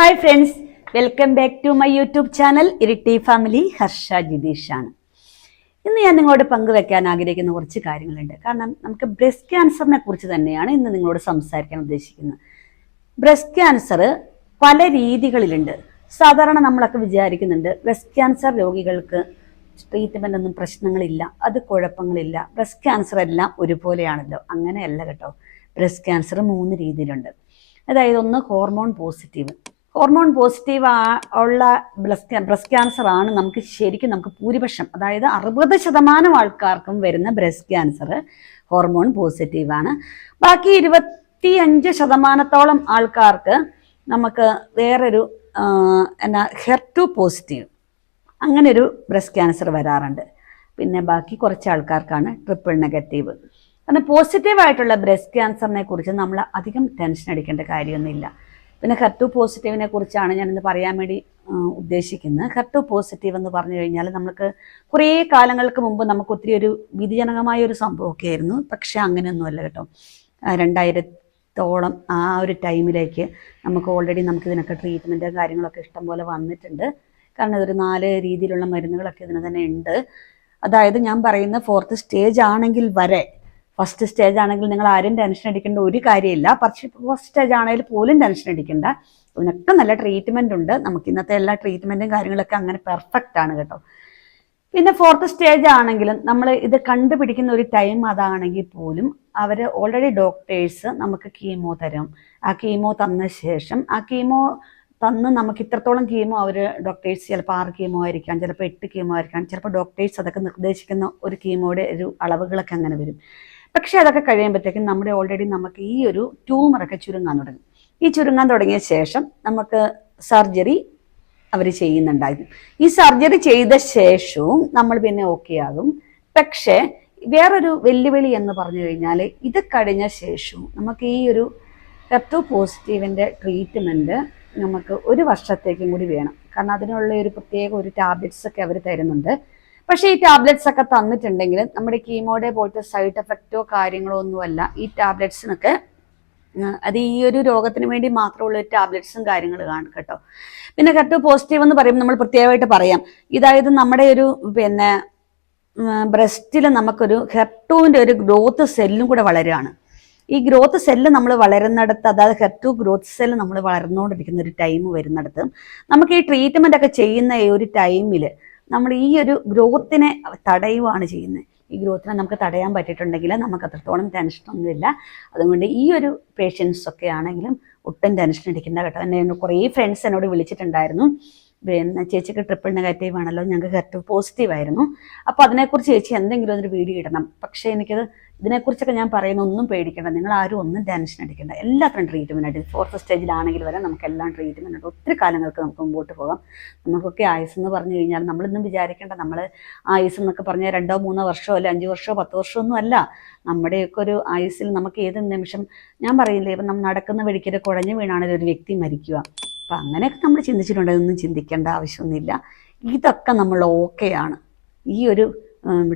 Hi friends, welcome back to my YouTube channel Iritty family. Harsha ജിതീഷാണ്. ഇന്ന് ഞാൻ നിങ്ങളോട് പങ്കുവെക്കാൻ ആഗ്രഹിക്കുന്ന കുറച്ച് കാര്യങ്ങളുണ്ട്. കാരണം നമുക്ക് ബ്രസ്റ്റ് ക്യാൻസറിനെ കുറിച്ച് തന്നെയാണ് ഇന്ന് നിങ്ങളോട് സംസാരിക്കാൻ ഉദ്ദേശിക്കുന്നത്. ബ്രസ്റ്റ് ക്യാൻസർ പല രീതികളിലുണ്ട്. സാധാരണ നമ്മളൊക്കെ വിചാരിക്കുന്നുണ്ട് ബ്രസ്റ്റ് ക്യാൻസർ രോഗികൾക്ക് ട്രീറ്റ്മെൻ്റ് ഒന്നും പ്രശ്നങ്ങളില്ല, അത് കുഴപ്പങ്ങളില്ല, ബ്രസ്റ്റ് ക്യാൻസർ എല്ലാം ഒരുപോലെയാണല്ലോ. അങ്ങനെയല്ല കേട്ടോ. ബ്രസ്റ്റ് ക്യാൻസർ 3 രീതിയിലുണ്ട്. അതായത് ഒന്ന് ഹോർമോൺ പോസിറ്റീവ് ഉള്ള ബ്രസ്റ്റ് ക്യാൻസർ ആണ് നമുക്ക് ഭൂരിപക്ഷം, അതായത് 60% ആൾക്കാർക്കും വരുന്ന ബ്രസ്റ്റ് ക്യാൻസർ ഹോർമോൺ പോസിറ്റീവ് ആണ്. ബാക്കി 25% ആൾക്കാർക്ക് നമുക്ക് വേറൊരു HER2 പോസിറ്റീവ് അങ്ങനെ ഒരു ബ്രസ്റ്റ് ക്യാൻസർ വരാറുണ്ട്. പിന്നെ ബാക്കി കുറച്ച് ആൾക്കാർക്കാണ് ട്രിപ്പിൾ നെഗറ്റീവ്. കാരണം പോസിറ്റീവായിട്ടുള്ള ബ്രസ്റ്റ് ക്യാൻസറിനെ കുറിച്ച് നമ്മൾ അധികം ടെൻഷൻ അടിക്കേണ്ട കാര്യമൊന്നുമില്ല. പിന്നെ HER2 പോസിറ്റീവിനെ കുറിച്ചാണ് ഞാനിന്ന് പറയാൻ വേണ്ടി ഉദ്ദേശിക്കുന്നത്. HER2 പോസിറ്റീവ് എന്ന് പറഞ്ഞു കഴിഞ്ഞാൽ നമുക്ക് കുറേ കാലങ്ങൾക്ക് മുമ്പ് നമുക്ക് ഒത്തിരി ഒരു ഭീതിജനകമായ ഒരു സംഭവമൊക്കെ ആയിരുന്നു. പക്ഷെ അങ്ങനെയൊന്നുമല്ല കേട്ടോ. 2000 ആ ഒരു ടൈമിലേക്ക് നമുക്ക് ഓൾറെഡി ഇതിനൊക്കെ ട്രീറ്റ്മെൻറ്റും കാര്യങ്ങളൊക്കെ ഇഷ്ടംപോലെ വന്നിട്ടുണ്ട്. കാരണം ഇതൊരു 4 രീതിയിലുള്ള മരുന്നുകളൊക്കെ ഇതിന് തന്നെ ഉണ്ട്. അതായത് ഞാൻ പറയുന്ന 4th സ്റ്റേജ് ആണെങ്കിൽ വരെ, ഫസ്റ്റ് സ്റ്റേജ് ആണെങ്കിൽ നിങ്ങൾ ആരും ടെൻഷൻ അടിക്കേണ്ട ഒരു കാര്യമില്ല. പക്ഷേ ഫസ്റ്റ് സ്റ്റേജ് ആണെങ്കിൽ പോലും ടെൻഷൻ അടിക്കേണ്ട. ഇതിനൊക്കെ നല്ല ട്രീറ്റ്മെൻ്റ് ഉണ്ട്. നമുക്ക് ഇന്നത്തെ എല്ലാ ട്രീറ്റ്മെൻറ്റും കാര്യങ്ങളൊക്കെ അങ്ങനെ പെർഫെക്റ്റ് ആണ് കേട്ടോ. പിന്നെ 4th സ്റ്റേജ് ആണെങ്കിലും നമ്മൾ ഇത് കണ്ടുപിടിക്കുന്ന ഒരു ടൈം അതാണെങ്കിൽ പോലും അവർ ഓൾറെഡി ഡോക്ടേഴ്സ് നമുക്ക് കീമോ തരും. ആ കീമോ തന്ന ശേഷം ആ കീമോ തന്ന് നമുക്ക് ഇത്രത്തോളം കീമോ അവർ ഡോക്ടേഴ്സ് ചിലപ്പോൾ 6 കീമോ ആയിരിക്കാം, ചിലപ്പോൾ 8 കീമോ ആയിരിക്കാം, ചിലപ്പോൾ ഡോക്ടേഴ്സ് അതൊക്കെ നിർദ്ദേശിക്കുന്ന ഒരു കീമോയുടെ ഒരു അളവുകളൊക്കെ അങ്ങനെ വരും. പക്ഷെ അതൊക്കെ കഴിയുമ്പോഴത്തേക്കും നമ്മുടെ ഓൾറെഡി നമുക്ക് ഈ ഒരു ട്യൂമറൊക്കെ ചുരുങ്ങാൻ തുടങ്ങും. ഈ ചുരുങ്ങാൻ തുടങ്ങിയ ശേഷം നമുക്ക് സർജറി അവർ ചെയ്യുന്നുണ്ടായിരുന്നു. ഈ സർജറി ചെയ്ത ശേഷവും നമ്മൾ പിന്നെ ഓക്കെ ആകും. പക്ഷേ വേറൊരു വെല്ലുവിളി എന്ന് പറഞ്ഞു കഴിഞ്ഞാൽ ഇത് കഴിഞ്ഞ ശേഷവും നമുക്ക് ഈ ഒരു HER2 പോസിറ്റീവിൻ്റെ ട്രീറ്റ്മെൻറ്റ് നമുക്ക് 1 വർഷത്തേക്കും കൂടി വേണം. കാരണം അതിനുള്ള ഒരു പ്രത്യേക ഒരു ടാബ്ലറ്റ്സ് ഒക്കെ അവർ തരുന്നുണ്ട്. പക്ഷേ ഈ ടാബ്ലറ്റ്സ് ഒക്കെ തന്നിട്ടുണ്ടെങ്കിൽ നമ്മുടെ കീമോയുടെ പോലത്തെ സൈഡ് എഫക്റ്റോ കാര്യങ്ങളോ ഒന്നുമല്ല. ഈ ടാബ്ലറ്റ്സിനൊക്കെ അത് ഈ ഒരു രോഗത്തിന് വേണ്ടി മാത്രമുള്ള ടാബ്ലറ്റ്സും കാര്യങ്ങളും കേട്ടോ. പിന്നെ HER2 പോസിറ്റീവ് എന്ന് പറയുമ്പോൾ നമ്മൾ പ്രത്യേകമായിട്ട് പറയാം, ഇതായത് നമ്മുടെ ഒരു ബ്രസ്റ്റിൽ നമുക്കൊരു HER2വിൻ്റെ ഒരു ഗ്രോത്ത് സെല്ലും കൂടെ വളരുകയാണ്. ഈ ഗ്രോത്ത് സെല്ല് നമ്മൾ വളരുന്നിടത്ത്, അതായത് HER2 ഗ്രോത്ത് സെല്ല് നമ്മൾ വളർന്നുകൊണ്ടിരിക്കുന്ന ഒരു ടൈം വരുന്നിടത്ത് നമുക്ക് ഈ ട്രീറ്റ്മെൻ്റ് ഒക്കെ ചെയ്യുന്ന ഈ ഒരു ടൈമിൽ നമ്മൾ ഈ ഒരു ഗ്രോത്തിനെ തടയുകയാണ് ചെയ്യുന്നത്. ഈ ഗ്രോത്തിനെ നമുക്ക് തടയാൻ പറ്റിയിട്ടുണ്ടെങ്കിൽ നമുക്ക് അത്രത്തോളം ടെൻഷനൊന്നുമില്ല. അതുകൊണ്ട് ഈ ഒരു പേഷ്യൻസ് ഒക്കെ ആണെങ്കിലും ഒട്ടും ടെൻഷൻ അടിക്കേണ്ട കേട്ടോ. എന്നെ കുറേ ഫ്രണ്ട്സ് എന്നോട് വിളിച്ചിട്ടുണ്ടായിരുന്നു, പിന്നെ ചേച്ചിക്ക് ട്രിപ്പിൾ നെഗറ്റീവ് ആണല്ലോ, ഞങ്ങൾക്ക് HER2 പോസിറ്റീവ് ആയിരുന്നു, അപ്പോൾ അതിനെക്കുറിച്ച് ചേച്ചി എന്തെങ്കിലും ഒരു വീഡിയോ ഇടണം. പക്ഷേ എനിക്കത് ഇതിനെക്കുറിച്ചൊക്കെ ഞാൻ പറയുന്ന ഒന്നും പേടിക്കേണ്ട, നിങ്ങൾ ആരും ഒന്നും ടെൻഷൻ അടിക്കേണ്ട. എല്ലാത്തിനും ട്രീറ്റ്മെൻ്റ് ഉണ്ട്. 4th സ്റ്റേജിലാണെങ്കിൽ വരെ നമുക്കെല്ലാം ട്രീറ്റ്മെൻ്റ് ഉണ്ട്. ഒത്തിരി കാലങ്ങൾക്ക് നമുക്ക് മുമ്പോട്ട് പോകാം. നമുക്കൊക്കെ ആയുസ് എന്ന് പറഞ്ഞു കഴിഞ്ഞാൽ നമ്മളൊന്നും വിചാരിക്കേണ്ട, നമ്മൾ ആയുസ് എന്നൊക്കെ പറഞ്ഞാൽ 2 3 വർഷമോ അല്ല 5 വർഷമോ 10 വർഷമോ ഒന്നും അല്ല. നമ്മുടെയൊക്കെ ഒരു ആയുസ്സിൽ നമുക്ക് ഏത് നിമിഷം, ഞാൻ പറയില്ലേ, ഇപ്പം നമ്മൾ നടക്കുന്ന വഴിക്കൊരു കുഴഞ്ഞു വീണാണെങ്കിൽ ഒരു വ്യക്തി മരിക്കുക. അപ്പം അങ്ങനെയൊക്കെ നമ്മൾ ചിന്തിച്ചിട്ടുണ്ട്. അതൊന്നും ചിന്തിക്കേണ്ട ആവശ്യമൊന്നുമില്ല. ഇതൊക്കെ നമ്മൾ ഓക്കെയാണ്. ഈ ഒരു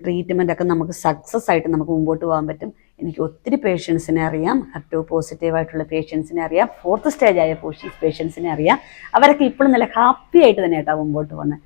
ട്രീറ്റ്മെൻറ്റൊക്കെ നമുക്ക് സക്സസ് ആയിട്ട് നമുക്ക് മുമ്പോട്ട് പോകാൻ പറ്റും. എനിക്ക് ഒത്തിരി പേഷ്യൻസിനെ അറിയാം, HER2 പോസിറ്റീവായിട്ടുള്ള പേഷ്യൻസിനെ അറിയാം, 4th സ്റ്റേജ് ആയ പേഷ്യൻസിനെ അറിയാം. അവരൊക്കെ ഇപ്പോഴും നല്ല ഹാപ്പി ആയിട്ട് തന്നെ കേട്ടോ മുമ്പോട്ട് പോകുന്നത്.